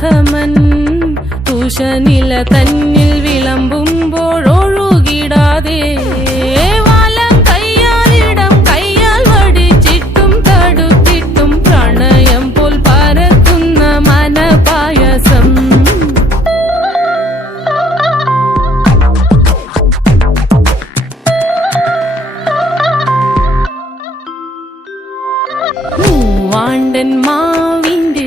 പ്രഥമൻ തൂഷനില തന്നിൽ വിളമ്പുമ്പോൾ ഒഴുകിടാതെ കയ്യാലിടം മാവിന്റെ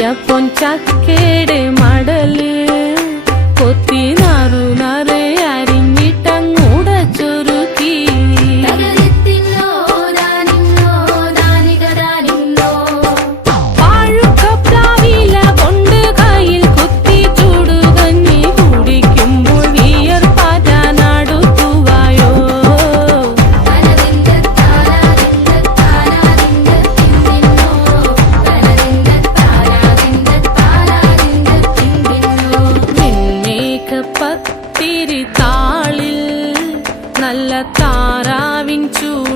ಯಾಕೆ ಪೊಂಚಾತ್ ಕೇಡೆ ಮಾಡಲಿ తారావించు.